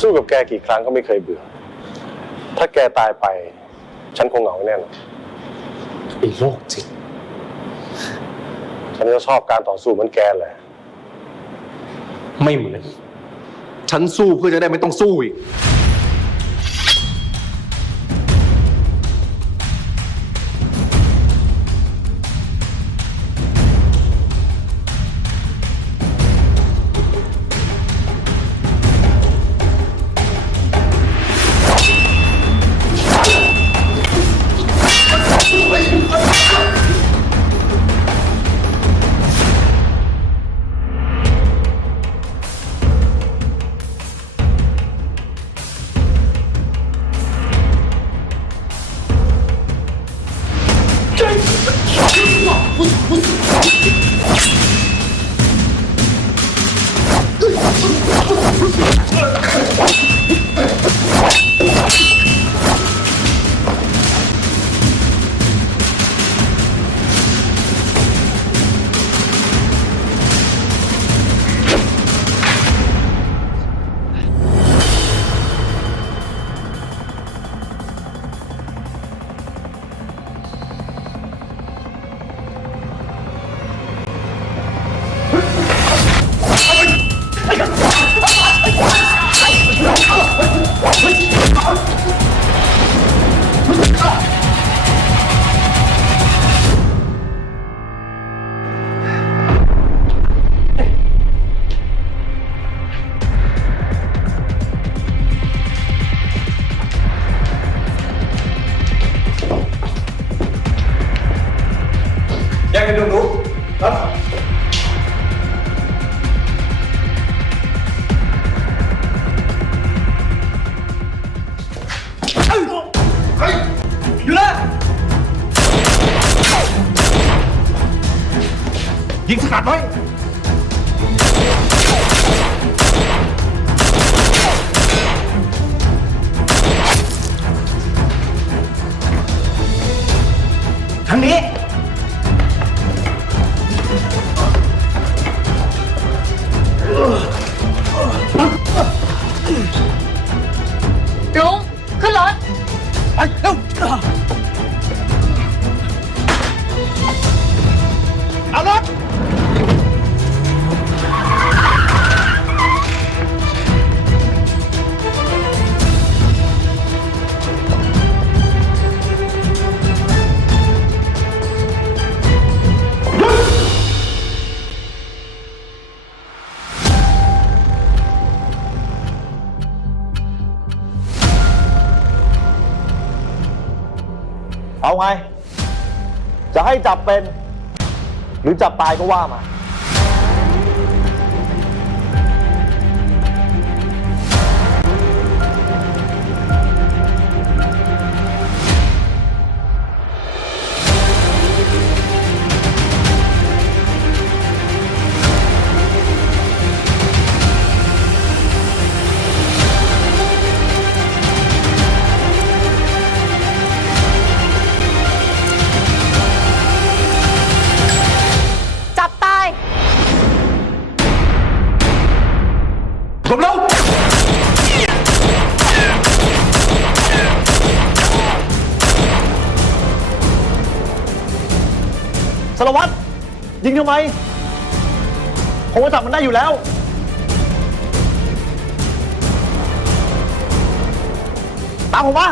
สู้กับแกกี่ครั้งก็ไม่เคยเบื่อ ถ้าแกตายไป ฉันคงเหงาแน่นอนไอ้โรคจิต ฉันก็ชอบการต่อสู้เหมือนแกแหละ ไม่เหมือน ฉันสู้เพื่อจะได้ไม่ต้องสู้อีก ยิงสกัดไว้ เอาไง จะให้จับเป็น หรือจับตายก็ว่ามา ผมแล้วสารวัตรยิงทำไมผมว่าจับมันได้อยู่แล้ว ตามผมมา